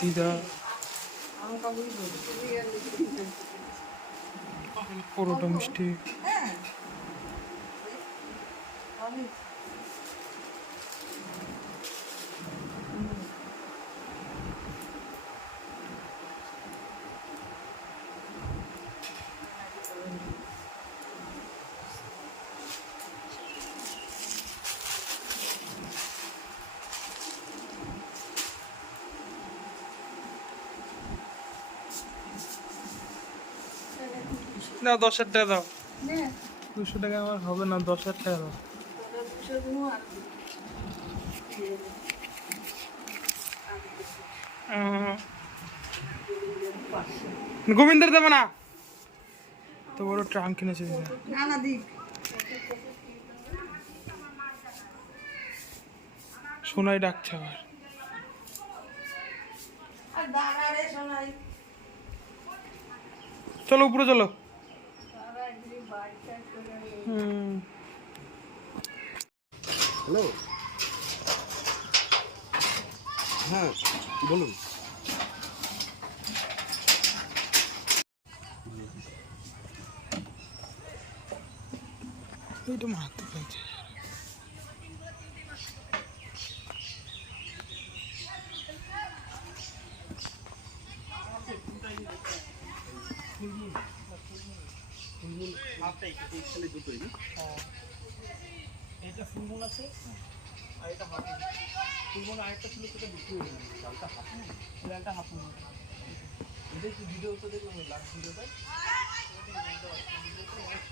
দিদা পরোটা মিষ্টি দাও 10,000 টাকা দাও 200 টাকা আমার হবে না 10,000 টাকা দাও গোবিন্দের দেবে না তো বড় ট্রাঙ্ক কিনেছে সোনাই ডাকছে আবার চলো উপরে চলো হ্যালো হ্যাঁ বলুন এইটা মারতে পারছে এটা ফুলমুন আছে আর এটা হাফ মুন ফুলমুন আরেকটা ছিল সেটা বিক্রি হয়ে গেল ডালটা হাফ মুন ডালটা হাফ মুন এটা কি ভিডিও তো দেখলাম লাস্ট ভিডিওটা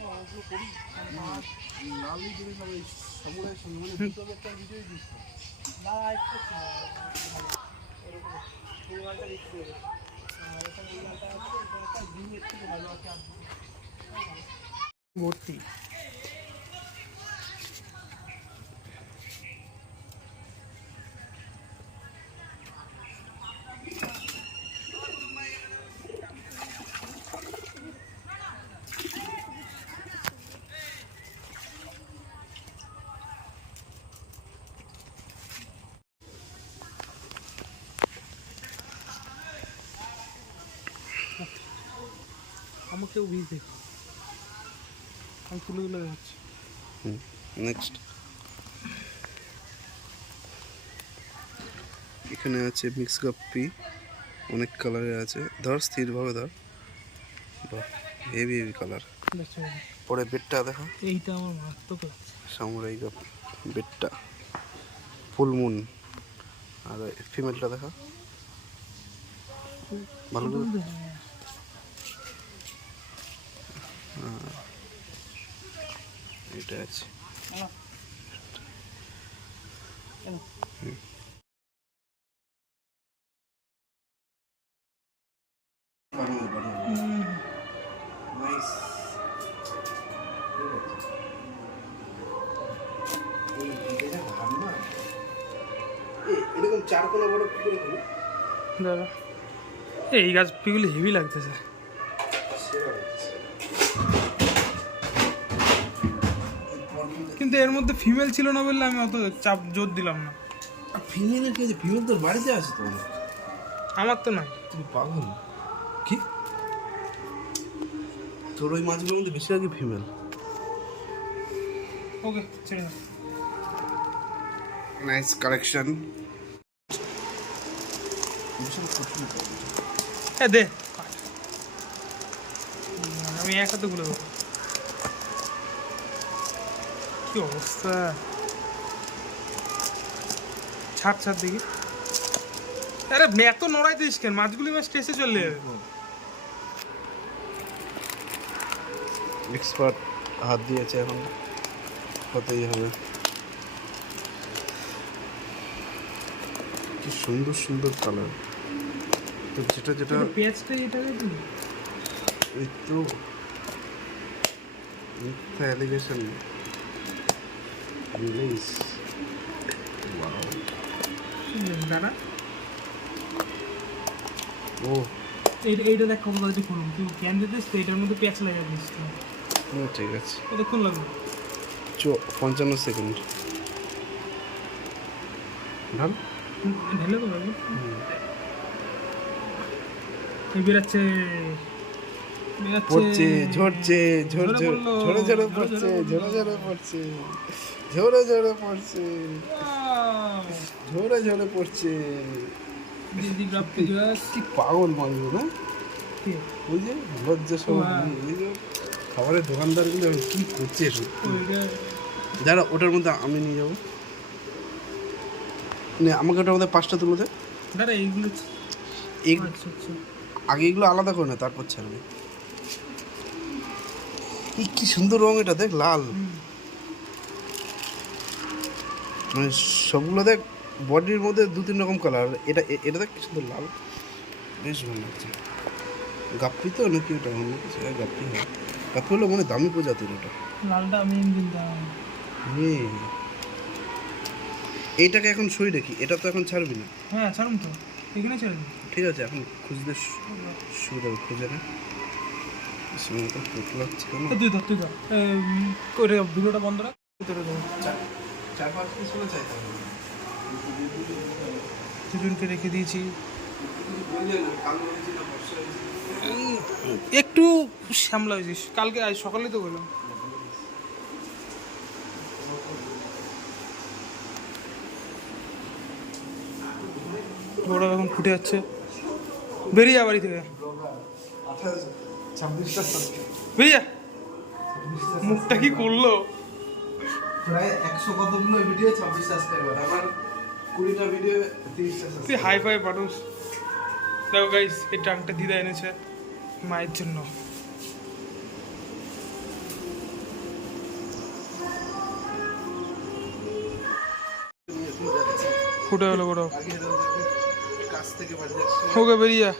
অনেক করি লালই দিনে সবাই সমুদায় সঙ্গে মানে দুটো একটা ভিডিও দিচ্ছি না একটু এরকম ফুল গালটা বিক্রি হয়ে গেছে আর এখানে এই গালটা আছে এটা একটা জিম এর থেকে ভালো আছে আর ভর্তি আমাকেও ভিজ দেখো আমি তুলে তুলে যাচ্ছি নেক্সট এখানে আছে মিক্স গাপ্পি অনেক কালারের আছে ধর স্থিরভাবে ধর বাহ হেভি হেভি কালার পরে বেডটা দেখা এইটা আমার মারাত্মক সামুরাই গাপ্পি বেডটা ফুল মুন আর ফিমেলটা দেখা ভালো এটা আছে এরকম চারকোনা বড় কি করে হলো দাদা এই গাছ পিগুলি হেভি লাগতেছে কিন্তু এর মধ্যে ফিমেল ছিল না বললে আমি অত চাপ জোর দিলাম না ফিমেলের কি ফিমেল তোর বাড়িতে আছে তো আমার তো নয় তুমি পাগল কি তোর ওই মাছগুলোর মধ্যে বেশিরভাগই ফিমেল ওকে ছেড়ে দাও নাইস কালেকশন দে আমি এক হাতে গুলো দেবো কি অবস্থা ছাড় ছাড় দেখি আরে এত নড়াই দিস কেন মাছগুলি মাছ টেসে চলে যাবে এক্সপার্ট হাত দিয়েছে এখন হতেই হবে কি সুন্দর সুন্দর কালার তো যেটা যেটা পেঁয়াজটা এটা এই তো মিথ্যা অ্যালিগেশন রিলিজ ওয়াও দাঁড়া ও এইটা দেখ কত তাড়াতাড়ি খুলুন তুই ক্যান দিতিস তো এটার মধ্যে পেঁয়াজ লাগিয়ে দিস ঠিক আছে কতক্ষণ লাগবে 55 সেকেন্ড ঢাল ঢেলে দেবো এই বেরাচ্ছে পড়ছে, ঝরছে, ঝরে ঝরে পড়ছে, ঝরে ঝরে পড়ছে, ঝরে ঝরে পড়ছে, ঝরে ঝরে পড়ছে। দিদি প্রাপ্তি দিবস কি পাগল মানুষ না? ওই যে লজ্জা সব এই যে খাবারের দোকানদারগুলো কি করছে যারা ওটার মধ্যে আমি নিয়ে যাবো নে, আমাকে ওটার মধ্যে 5টা তুলে দে। দাদা এইগুলো আগে এগুলো আলাদা করে না, তারপর ছাড়বে। কি সুন্দর রং, এটা দেখ লাল, মানে সবগুলো দেখ বডির মধ্যে 2-3 রকম কালার। এটা দেখ কি সুন্দর লাল, বেশ ভালো লাগছে। গাপ্পি তো নাকি ওটা অন্য কিছু? গাপ্পি হয়, গাপ্পি হলো মানে দামি প্রজাতির ওটা। লালটা আমি দিলাম। এইটাকে এখন সই রাখি, এটা তো এখন ছাড়বি না। হ্যাঁ ছাড়ুন তো, এখানে ছাড়ুন। ঠিক আছে, এখন খুঁজতে সুবিধা হবে, খুঁজে না সময় তো করতে লাগছে কেন? তুই ধর করে ভিডিওটা বন্ধ রাখ। ভিতরে যাবো, 4-5 পিস হলে চাইতে হবে। দুজনকে রেখে দিয়েছি। বললে না কালো হয়েছে না বর্ষা হয়েছে? একটু শ্যামলা হয়েছিস, কালকে আজ সকালে তো গেলাম। ওরা এখন ফুটে যাচ্ছে, বেরিয়ে যা বাড়ি থেকে, 26টা বেরিয়ে যা। মুখটা কি করলো? প্রায় 100 কতগুলো ভিডিও 26 সাবস্ক্রাইবার, আমার 20টা ভিডিও 30টা তুই সাবস্ক্রাইবার। হাই ফাই মানুষ। দেখো গাইস, এই ট্রাঙ্কটা দিদা এনেছে মায়ের জন্য। ফুটে গেলো বড়, আগে কাছ থেকে বাড়ি যাচ্ছে। ওকে বেরিয়ে যা।